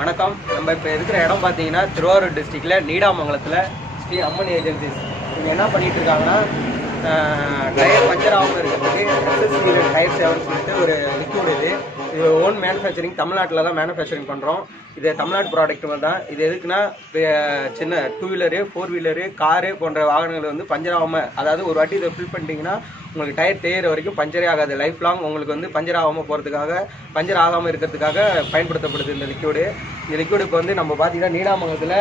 வணக்கம். நம்ம இப்போ இருக்கிற இடம் பார்த்தீங்கன்னா திருவாரூர் டிஸ்ட்ரிக்டில் நீடாமங்கலத்தில் ஸ்ரீ அம்மன் ஏஜென்சிஸ். இவங்க என்ன பண்ணிகிட்டு இருக்காங்கன்னா டயர் பஞ்சர் ஆகாமல் இருக்கிறதுக்கு எஸ்எஸ்சி டயர் சேவர்னு சொல்லிட்டு ஒரு லிக்விட். இது ஓன் மேனுஃபேக்சரிங், தமிழ்நாட்டில் தான் மேனுஃபேக்சரிங் பண்ணுறோம். இது தமிழ்நாடு ப்ராடக்ட் தான். இது எதுக்குன்னா சின்ன 2 வீலரு 4 வீலரு காரு போன்ற வாகனங்கள் வந்து பஞ்சர் ஆகாமல், அதாவது ஒரு வாட்டி இதை ஃபில் பண்ணிட்டீங்கன்னா உங்களுக்கு டயர் தேயிற வரைக்கும் பஞ்சரே ஆகாது. லைஃப் லாங் உங்களுக்கு வந்து பஞ்சர் ஆகாமல் போகிறதுக்காக, பஞ்சர் ஆகாமல் இருக்கிறதுக்காக பயன்படுத்தப்படுது இந்த லிக்விடு. இந்த லிக்விடு இப்போ வந்து நம்ம பார்த்தீங்கன்னா நீடாமங்கலத்தில்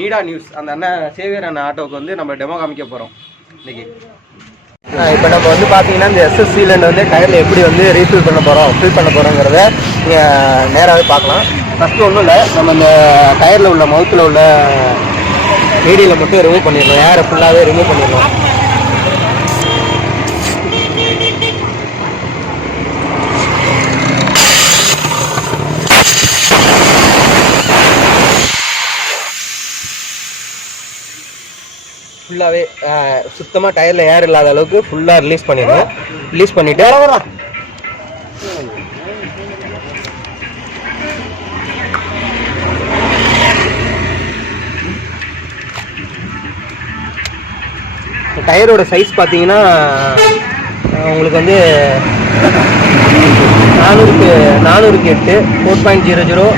நீடா நியூஸ் அந்த அண்ணன் சேவியர் அண்ணன் ஆட்டோவுக்கு வந்து நம்ம டெமோ காமிக்க போகிறோம் இன்றைக்கி. இப்போ நம்ம வந்து பார்த்தீங்கன்னா இந்த எஸ்எஸ் சீலண்ட் வந்து டயரில் எப்படி வந்து ரீஃபில் பண்ண போகிறோம், ஃபில் பண்ண போகிறோங்கிறத நீங்கள் நேராகவே பார்க்கலாம். ஃபஸ்ட்டு ஒன்றும் இல்லை, நம்ம இந்த டயரில் உள்ள மவுத்தில் உள்ள மீடியில் மட்டும் ரிமூவ் பண்ணிடணும். ஏரை ஃபுல்லாகவே ரிமூவ் பண்ணிடணும். ஃபுல்லாகவே சுத்தமாக டயரில் ஏர் இல்லாத அளவுக்கு ஃபுல்லாக ரிலீஸ் பண்ணிடணும். ரிலீஸ் பண்ணிவிட்டு டயரோட சைஸ் பார்த்தீங்கன்னா உங்களுக்கு வந்து 400க்கு 8 4.00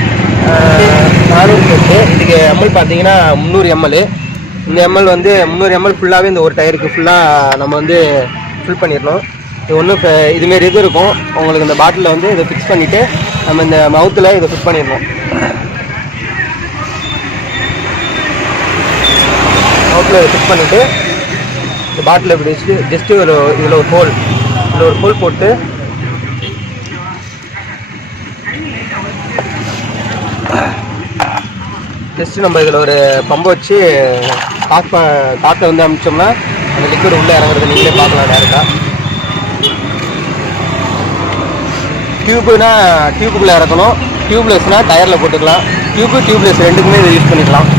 400க்கு 8. இதுக்கு எம்எல் பார்த்தீங்கன்னா 300 ml. இந்த எம்எல் வந்து 300 ml ஃபுல்லாகவே இந்த ஒரு டயருக்கு ஃபுல்லாக நம்ம வந்து ஃபில் பண்ணிடணும். இது ஒன்றும் இப்போ இதுமாரி இது இருக்கும் உங்களுக்கு. இந்த பாட்டிலில் வந்து இதை ஃபிக்ஸ் பண்ணிவிட்டு நம்ம இந்த மவுத்தில் இதை ஃபிட் பண்ணிடணும். மவுத்தில் இதை ஃபிட் பண்ணிவிட்டு இந்த பாட்டில் இப்படி வச்சுட்டு ஜஸ்ட்டு இதில் ஒரு ஹோல் போட்டு ஜஸ்ட்டு நம்ம இதில் ஒரு பம்பை வச்சு காற்றை வந்து அமிச்சோம்னா அந்த லிக்விட் உள்ளே இறங்குறது நீங்களே பார்க்கலாம் டேரெக்டாக. டியூபுக்குள்ளே இறக்கணும். டியூப்லெஸ்னால் டயரில் போட்டுக்கலாம். டியூப்லெஸ் ரெண்டுக்குமே இதை யூஸ் பண்ணிக்கலாம்.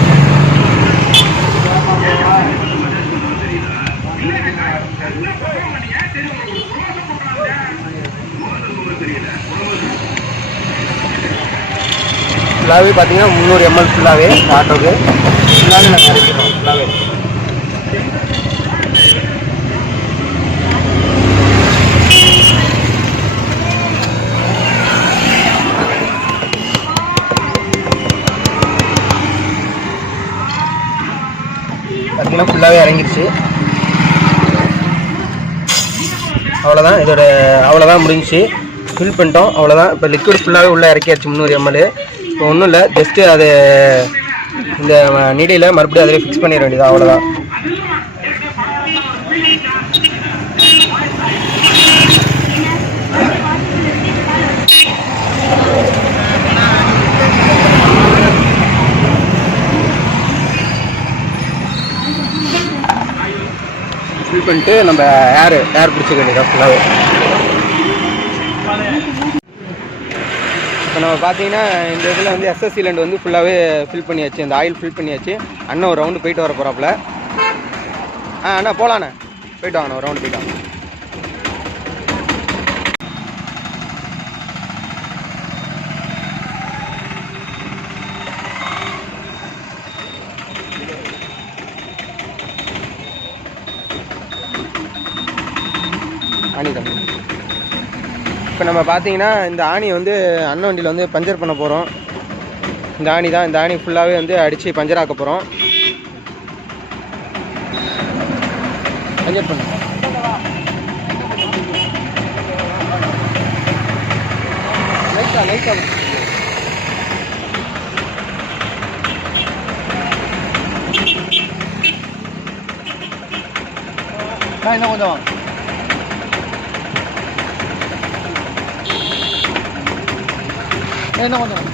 ஃபுல்லாகவே பார்த்தீங்கன்னா 300 ml ஃபுல்லாகவே ஆட்டோக்கு ஃபுல்லாகவே நாங்கள் இறக்கிடுறோம். ஃபுல்லாகவே பார்த்தீங்கன்னா ஃபுல்லாகவே இறங்கிடுச்சு. அவ்வளோதான், அவ்வளோதான் முடிஞ்சிச்சு. ஃபில் பண்ணிட்டோம், அவ்வளோதான். இப்போ லிக்விட் ஃபுல்லாகவே உள்ளே இறக்கியாச்சு 300 ml. இப்போ ஒன்றும் இல்லை, ஜஸ்ட்டு அது இந்த நீடியில் மறுபடியும் அதில் ஃபிக்ஸ் பண்ணிட வேண்டியது, அவ்வளோதான். ஃபில் பண்ணிட்டு நம்ம ஏர் பிடிச்சிக்க வேண்டியதான் ஃபுல்லாகவே. இப்போ நம்ம பார்த்தீங்கன்னா இந்த இதில் வந்து எஸ்எஸ் சீலண்ட் வந்து ஃபுல்லாகவே ஃபில் பண்ணியாச்சு. இந்த ஆயில் ஃபில் பண்ணியாச்சு. அண்ணன் ஒரு ரவுண்டு போயிட்டு வர போகிறாப்புல. அண்ணா போகலாண்ணே, போயிட்டு வாங்கண்ணா, ஒரு ரவுண்டு போயிட்டு வாங்க. ஆணி தம்பி, இப்போ நம்ம பார்த்தீங்கன்னா இந்த ஆணி வந்து அண்ணன் வண்டியில் வந்து பஞ்சர் பண்ண போகிறோம். இந்த ஆணி தான், இந்த ஆணி ஃபுல்லாகவே வந்து அடித்து பஞ்சர் ஆக்க போகிறோம். பஞ்சர் பண்ண லைட்டாக இன்னும் கொஞ்சம் என்ன கொஞ்சம்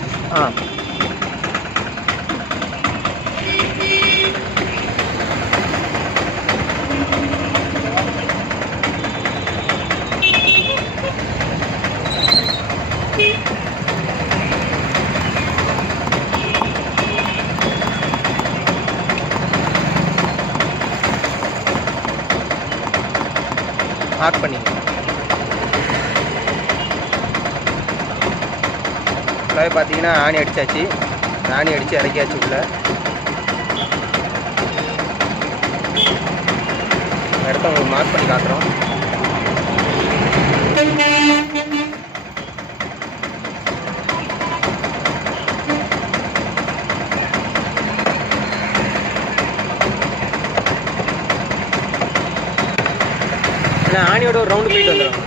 மார்க் பண்ணிங்க. ஃபுல்லாகவே பார்த்தீங்கன்னா ஆணி அடித்தாச்சு. ஆணி அடித்து இறக்கியாச்சு உள்ள. இடத்த உங்களுக்கு மார்க் பண்ணி காட்டுறோம். ஆணியோட ஒரு ரவுண்டு போயிட்டு வந்துடும்.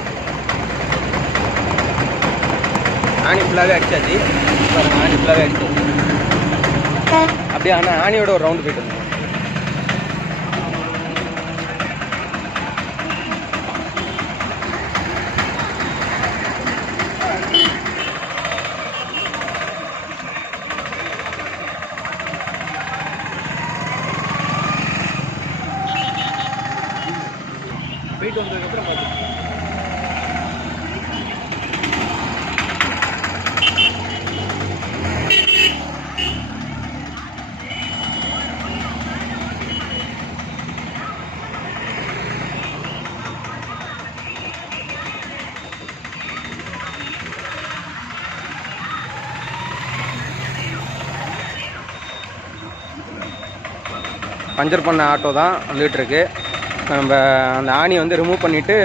ஆணி ஃபுல்லாகவே அடித்தாச்சு. ஆணி ஃபுல்லாகவே அடித்தாச்சு. அப்படியே ஆனால் ஆணியோட ஒரு ரவுண்டு போயிட்டு வந்துடும். போயிட்டு வந்ததுக்கப்புறம் பார்த்து பஞ்சர் பண்ண ஆட்டோ தான் வந்துகிட்ருக்கு. நம்ம அந்த ஆணி வந்து ரிமூவ் பண்ணிவிட்டு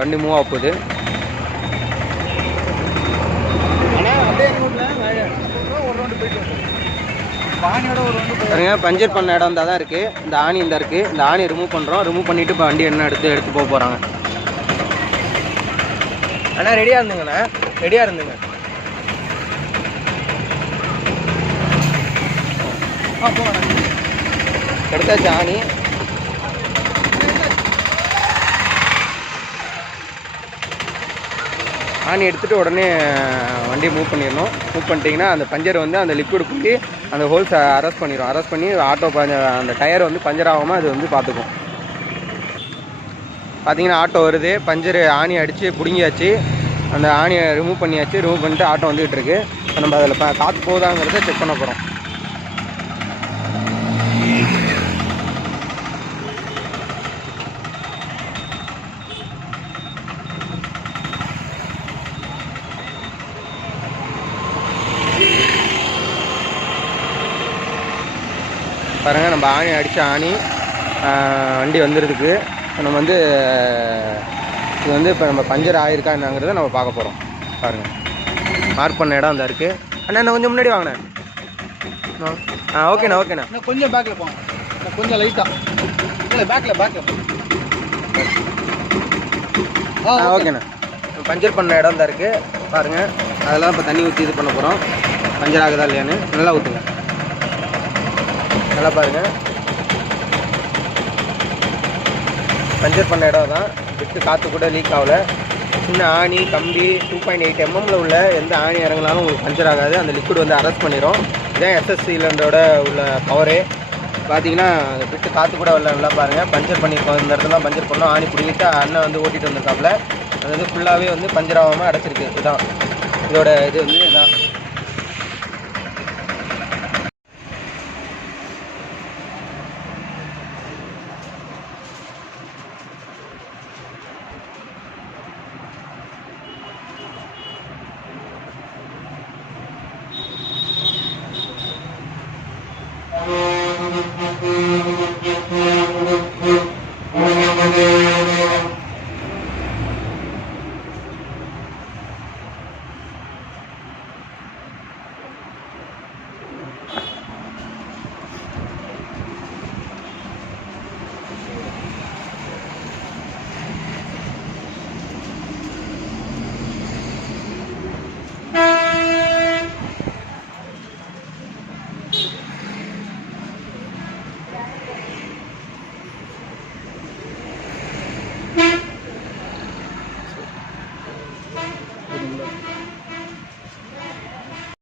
வண்டி மூவ் ஆக போகுது. பாருங்க, பஞ்சர் பண்ண இடம் தான் இருக்குது. இந்த ஆணி இந்த இருக்குது. இந்த ஆணி ரிமூவ் பண்ணுறோம். ரிமூவ் பண்ணிவிட்டு இப்போ வண்டி என்ன எடுத்து போக போகிறாங்க. அண்ணா ரெடியாக இருந்துங்கண்ணா, ரெடியாக இருந்துங்க. எடுத்தாச்சு ஆணி. ஆணி எடுத்துகிட்டு உடனே வண்டியை மூவ் பண்ணிடணும். மூவ் பண்ணிட்டீங்கன்னா அந்த பஞ்சர் வந்து அந்த லிக்விட் புள்ளி அந்த ஹோல்ஸ் அரெஸ்ட் பண்ணிடும். அரெஸ்ட் பண்ணி ஆட்டோ அந்த டயர் வந்து பஞ்சர் ஆகாமல் அது வந்து பார்த்துக்கும். பார்த்தீங்கன்னா ஆட்டோ வருது. பஞ்சர் ஆணி அடித்து பிடுங்கியாச்சு. அந்த ஆணியை ரிமூவ் பண்ணியாச்சு. ரிமூவ் பண்ணிட்டு ஆட்டோ வந்துகிட்டு இருக்கு. நம்ம அதில் காற்று போகுதாங்கிறத செக் பண்ண போகிறோம். பாருங்கள், நம்ம ஆணி அடித்த ஆணி வண்டி வந்துடுறதுக்கு நம்ம வந்து இது வந்து இப்போ நம்ம பஞ்சர் ஆகிருக்கா என்னங்கிறத நம்ம பார்க்க போகிறோம். பாருங்கள், மார்க் பண்ண இடம் அந்த இருக்குது. அண்ணா நான் கொஞ்சம் முன்னாடி வாங்கினேன். ஓகேண்ணா ஓகேண்ணா. கொஞ்சம் பேக்கில் போங்க, கொஞ்சம் லைட்டாக இல்லை பேக்கில் ஓகேண்ணா. பஞ்சர் பண்ண இடம் தான் இருக்குது. பாருங்கள், அதெல்லாம் இப்போ தண்ணி ஊற்றி இது பண்ண போகிறோம். பஞ்சர் ஆகுதா இல்லையான்னு நல்லா ஊற்றுங்க. நல்லா பாருங்கள், பஞ்சர் பண்ண இடம் தான். விட்டு காற்று கூட லீக் ஆகலை. சின்ன ஆணி கம்பி 2.8 mm உள்ள எந்த ஆணி இறங்கினாலும் உங்களுக்கு பஞ்சர் ஆகாது. அந்த லிக்விட் வந்து அரெஸ்ட் பண்ணிடும். இதுதான் SS சீலண்டோட உள்ள பவரே. பார்த்தீங்கன்னா விட்டு காற்று கூட வரல. நல்லா பாருங்கள், பஞ்சர் பண்ணியிருக்கோம். இந்த இடத்துல தான் பஞ்சர் பண்ணோம். ஆணி பிடிங்கிட்டு அண்ணன் வந்து ஓட்டிகிட்டு வந்திருக்காப்புல. அது வந்து ஃபுல்லாகவே வந்து பஞ்சர் ஆகாமல் அடைச்சிருக்கு. இதுதான் இதோட இது வந்து இதுதான்.